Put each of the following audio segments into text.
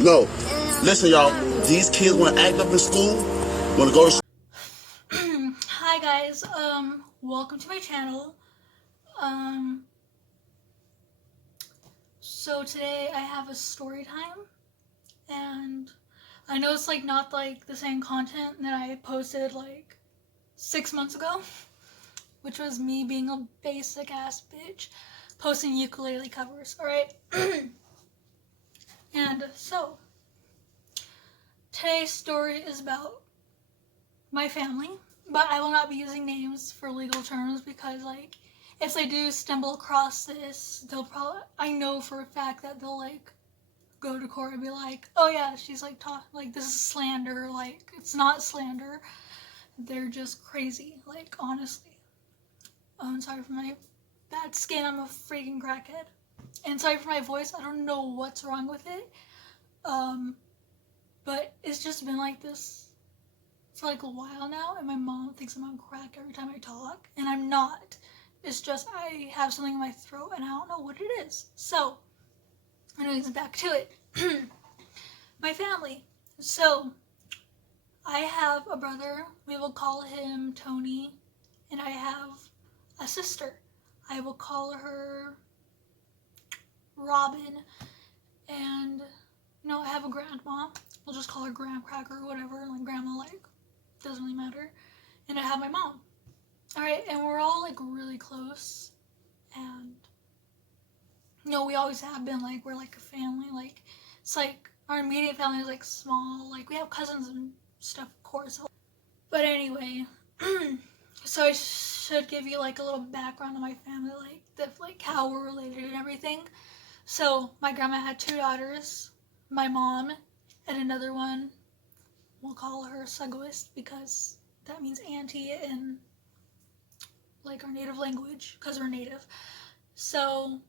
No. Listen, y'all. These kids want to act up in school, want to go to Hi guys, welcome to my channel. So today I have a story time, and I know it's like not like the same content that I posted like 6 months ago, which was me being a basic ass bitch posting ukulele covers, alright? And so today's story is about my family, but I will not be using names for legal terms because like if they do stumble across this, they'll probably, I know for a fact that they'll like go to court and be like, oh yeah, she's like like this is slander. Like it's not slander, they're just crazy, like honestly. I'm sorry for my bad skin, I'm a freaking crackhead, and sorry for my voice, I don't know what's wrong with it, but it's just been like this for like a while now, and my mom thinks I'm on crack every time I talk, and I'm not. It's just I have something in my throat and I don't know what it is. So, anyways, back to it. My family. So, I have a brother, we will call him Tony, and I have a sister. I will call her Robin, and I have a grandma. We'll just call her Graham Cracker or whatever, like grandma, like doesn't really matter. And I have my mom. Alright, and we're all like really close, and we always have been, like we're like a family, like it's like our immediate family is like small, like we have cousins and stuff of course. But anyway, so I should give you like a little background on my family, like how we're related and everything. So my grandma had 2 daughters, my mom and another one, we'll call her Sugoist because that means auntie in like our native language, because we're native. So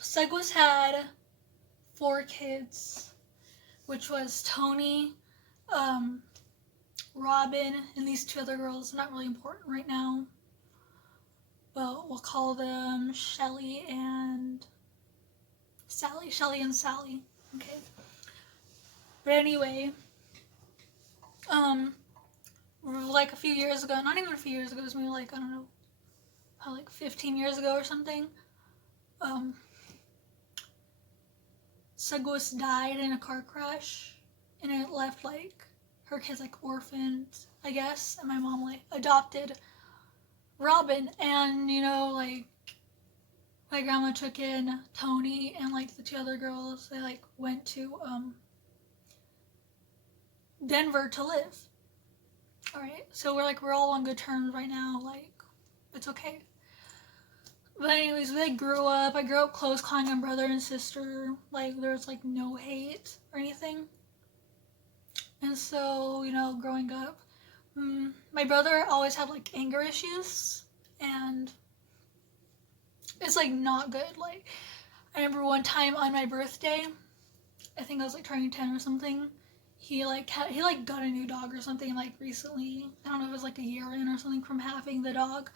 Seguis had 4 kids, which was Tony, Robin, and these 2 other girls, not really important right now, but we'll call them Shelly and Sally. Shelly and Sally, okay? But anyway, like a few years ago, not even a few years ago, it was maybe like, I don't know, probably like 15 years ago or something, Seguis died in a car crash, and it left like her kids like orphans, I guess, and my mom like adopted Robin, and like my grandma took in Tony and like the 2 other girls. They like went to Denver to live. Alright, so we're all on good terms right now, like it's okay. But anyways, we like grew up. I grew up close, calling them brother and sister. Like there's like no hate or anything. And so, growing up, my brother always had like anger issues, and it's like not good. Like I remember one time on my birthday, I think I was like turning 10 or something. He got a new dog or something like recently. I don't know if it was like a year in or something from having the dog.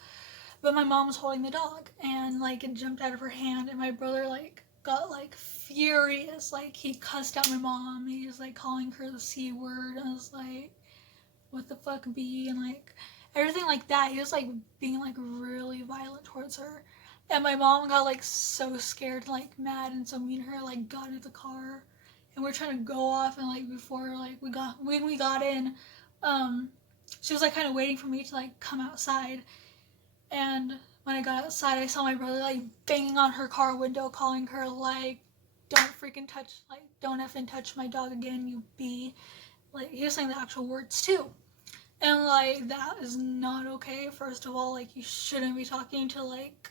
But my mom was holding the dog, and like it jumped out of her hand, and my brother like got like furious. Like he cussed out my mom. He was like calling her the C word. I was like, what the fuck, B? And like everything like that. He was like being like really violent towards her. And my mom got like so scared, like mad, and so me and her like got into the car, and we're trying to go off, and like before like when we got in, she was like kind of waiting for me to like come outside. And when I got outside, I saw my brother like banging on her car window, calling her like, don't freaking touch, like, don't effing touch my dog again, you B. Like, he was saying the actual words too. And like, that is not okay. First of all, like, you shouldn't be talking to like,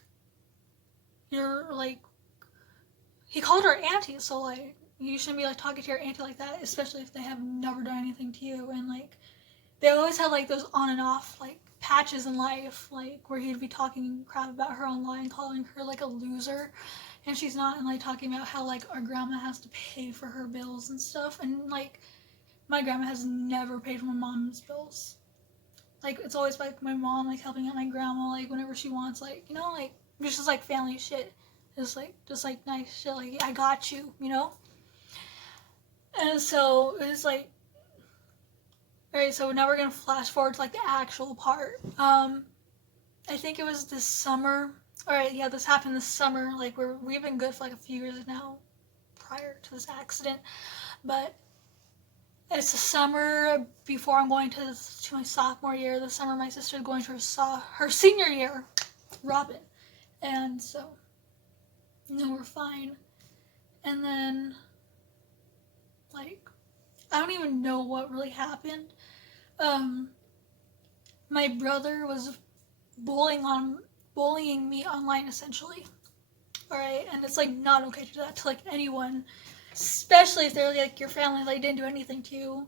he called her auntie, so like, you shouldn't be like talking to your auntie like that, especially if they have never done anything to you. And like, they always have like those on and off like patches in life, like where he'd be talking crap about her online, calling her like a loser, and she's not, and like talking about how like our grandma has to pay for her bills and stuff, and like my grandma has never paid for my mom's bills. Like it's always like my mom like helping out my grandma like whenever she wants, like like it's just like family shit. It's like just like nice shit, like I got you, And so it was like, alright, so now we're gonna flash forward to like the actual part. I think it was this summer. Alright, yeah, this happened this summer. Like we've been good for like a few years now prior to this accident. But it's the summer before I'm going to my sophomore year. The summer my sister's going to her senior year, Robin. And so, we're fine. And then, like, I don't even know what really happened. My brother was bullying me online, essentially. Alright, and it's like not okay to do that to like anyone, especially if they're like your family, like didn't do anything to you.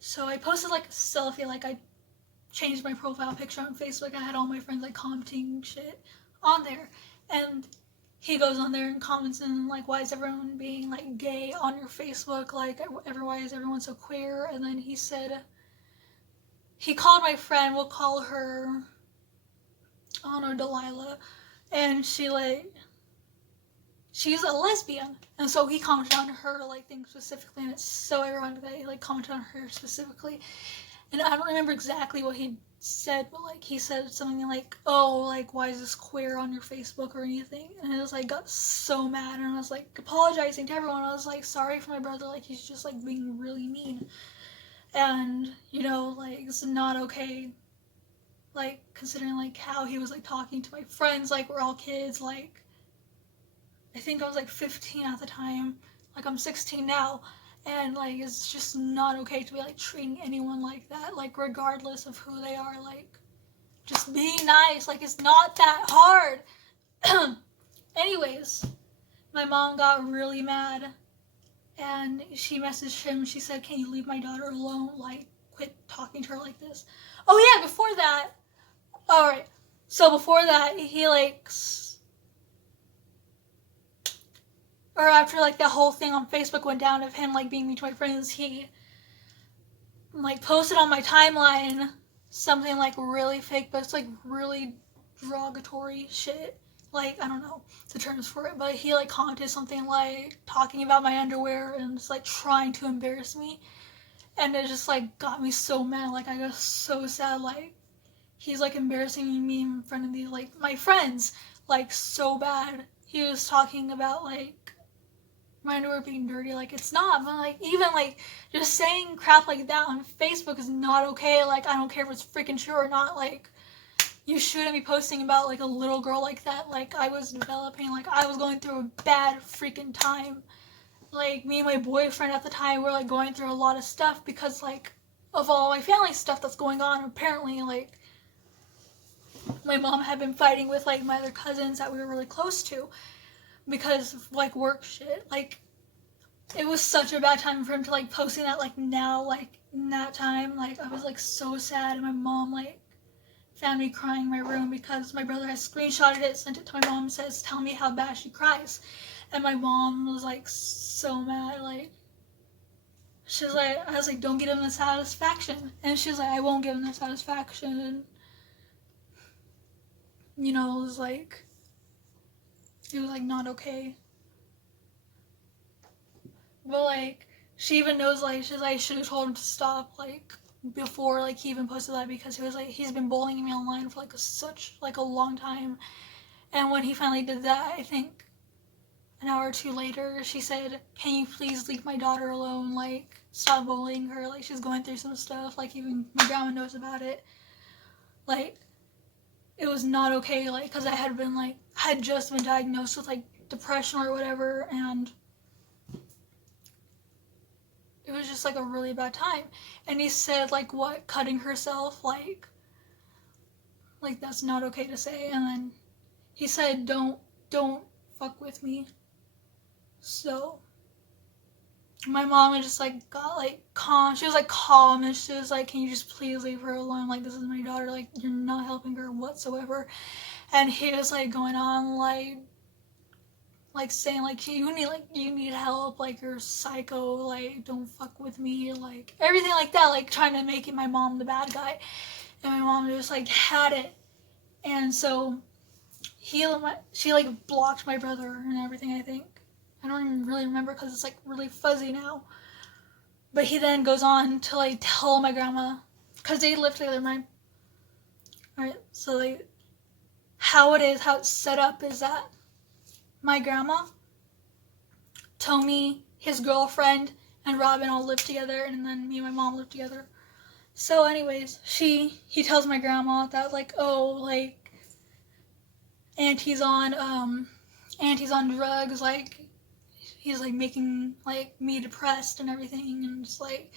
So I posted like a selfie, like I changed my profile picture on Facebook. I had all my friends like commenting shit on there, and he goes on there and comments and like, why is everyone being like gay on your Facebook? Like, why is everyone so queer? And then he said, he called my friend, we'll call her, I don't know, Delilah, and she's a lesbian, and so he commented on her like things specifically, and it's so ironic that he like commented on her specifically. And I don't remember exactly what he said, but like he said something like, oh, like why is this queer on your Facebook or anything? And it was like got so mad, and I was like apologizing to everyone. I was like, sorry for my brother, like he's just like being really mean, and like it's not okay, like considering like how he was like talking to my friends. Like we're all kids, like I think I was like 15 at the time, like I'm 16 now, and like it's just not okay to be like treating anyone like that, like regardless of who they are. Like just be nice, like it's not that hard. Anyways, my mom got really mad and she messaged him. She said, can you leave my daughter alone, like quit talking to her like this. Oh yeah, before that, alright, so before that he like, or after like that whole thing on Facebook went down of him like being mean to my friends, he like posted on my timeline something like really fake, but it's like really derogatory shit. Like I don't know the terms for it, but he like commented something like talking about my underwear and just like trying to embarrass me, and it just like got me so mad. Like I got so sad. Like he's like embarrassing me in front of like my friends, like so bad. He was talking about like my underwear being dirty, like it's not, but like even like just saying crap like that on Facebook is not okay. Like I don't care if it's freaking true or not, like you shouldn't be posting about like a little girl like that. Like I was developing, like I was going through a bad freaking time. Like me and my boyfriend at the time were like going through a lot of stuff because like of all my family stuff that's going on. Apparently like my mom had been fighting with like my other cousins that we were really close to because of like work shit. Like it was such a bad time for him to like posting that like now, like in that time. Like I was like so sad, and my mom like found me crying in my room because my brother has screenshotted it, sent it to my mom, says tell me how bad she cries. And my mom was like so mad. Like she's like, I was like, don't give him the satisfaction, and she's like, I won't give him the satisfaction. And it was like not okay. But like she even knows, like she's like, I should have told him to stop like before like he even posted that, because he was like, he's been bullying me online for like such like a long time. And when he finally did that, I think an hour or two later, she said, can you please leave my daughter alone, like stop bullying her, like she's going through some stuff, like even my grandma knows about it. Like it was not okay, like because I had just been diagnosed with like depression or whatever, and it was just like a really bad time. And he said like, what, cutting herself, like that's not okay to say. And then he said, don't fuck with me. So my mom had just like got like calm. She was like calm, and she was like, can you just please leave her alone, like this is my daughter, like you're not helping her whatsoever. And he was like going on like saying like you need help, like you're psycho, like don't fuck with me, like everything like that, like trying to make my mom the bad guy. And my mom just like had it. And so she like blocked my brother and everything. I think I don't even really remember because it's like really fuzzy now. But he then goes on to like tell my grandma, because they live together, alright, so like how it's set up is that my grandma, Tony, his girlfriend, and Robin all live together, and then me and my mom live together. So anyways, he tells my grandma that like, oh, like auntie's on drugs, like he's like making like me depressed and everything, and just like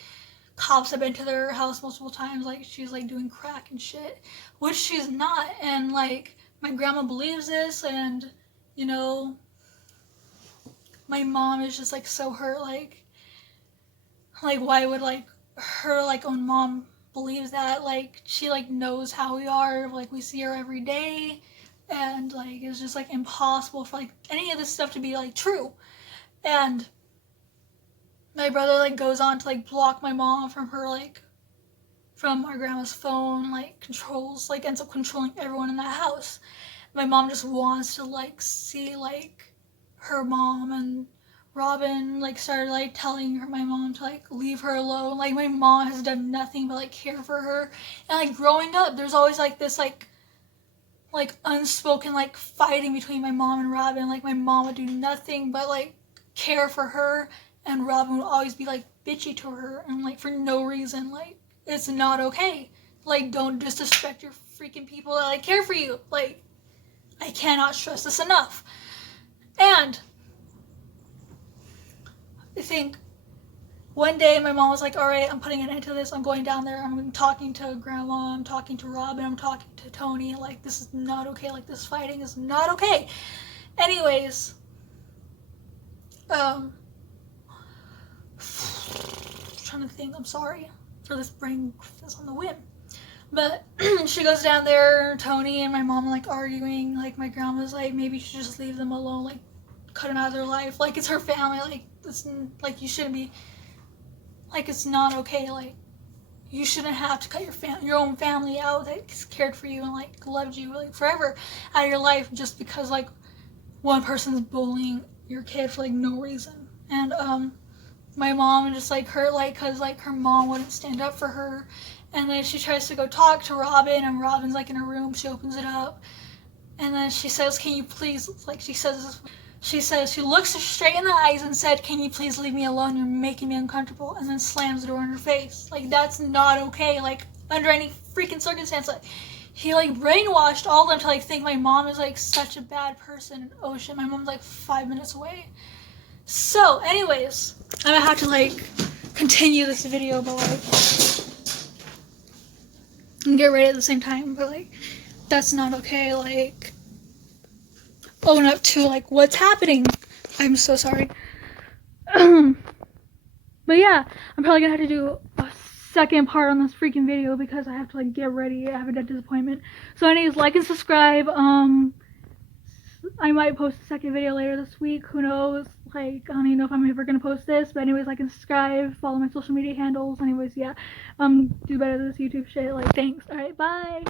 cops have been to their house multiple times, like she's like doing crack and shit, which she's not. And like my grandma believes this, and you know, my mom is just like so hurt, like why would like her like own mom believes that, like she like knows how we are, like we see her every day, and like it's just like impossible for like any of this stuff to be like true. And my brother like goes on to like block my mom from her, like from our grandma's phone, like controls, like ends up controlling everyone in that house. My mom just wants to like see like her mom, and Robin like started like telling my mom to like leave her alone. Like my mom has done nothing but like care for her. And like growing up, there's always like this like unspoken like fighting between my mom and Robin. Like my mom would do nothing but like care for her, and Robin would always be like bitchy to her, and like for no reason. Like it's not okay. Like don't disrespect your freaking people that like care for you. Like I cannot stress this enough. And I think one day my mom was like, all right, I'm putting an end to this. I'm going down there. I'm talking to grandma. I'm talking to Robin. I'm talking to Tony. Like, this is not okay. Like, this fighting is not okay. Anyways, trying to think. I'm sorry for this brain this on the whim. But she goes down there, Tony and my mom are like arguing. Like, my grandma's like, maybe you should just leave them alone. Like, cut them out of their life. Like, it's her family. Like, it's, like, you shouldn't be, like, it's not okay. Like, you shouldn't have to cut your own family out that's cared for you and, like, loved you, like, forever out of your life just because, like, one person's bullying your kid for, like, no reason. And, my mom just, like, hurt, like, because, like, her mom wouldn't stand up for her. And then she tries to go talk to Robin, and Robin's, like, in her room. She opens it up. And then she says, can you please, like, she looks her straight in the eyes and said, can you please leave me alone? You're making me uncomfortable. And then slams the door in her face. Like, that's not okay. Like, under any freaking circumstance. Like, he, like, brainwashed all of them to, like, think my mom is, like, such a bad person. Oh, shit, my mom's, like, 5 minutes away. So, anyways, I'm gonna have to, like, continue this video, but, like, and get ready at the same time. But, like, that's not okay. Like, own up to like what's happening. I'm so sorry. But yeah, I'm probably gonna have to do a second part on this freaking video because I have to like get ready. I have a dentist appointment. So anyways, like and subscribe. I might post a second video later this week. Who knows? Like, I don't even know if I'm ever gonna post this. But anyways, like and subscribe. Follow my social media handles. Anyways, yeah. Do better than this YouTube shit. Like, thanks. Alright, bye.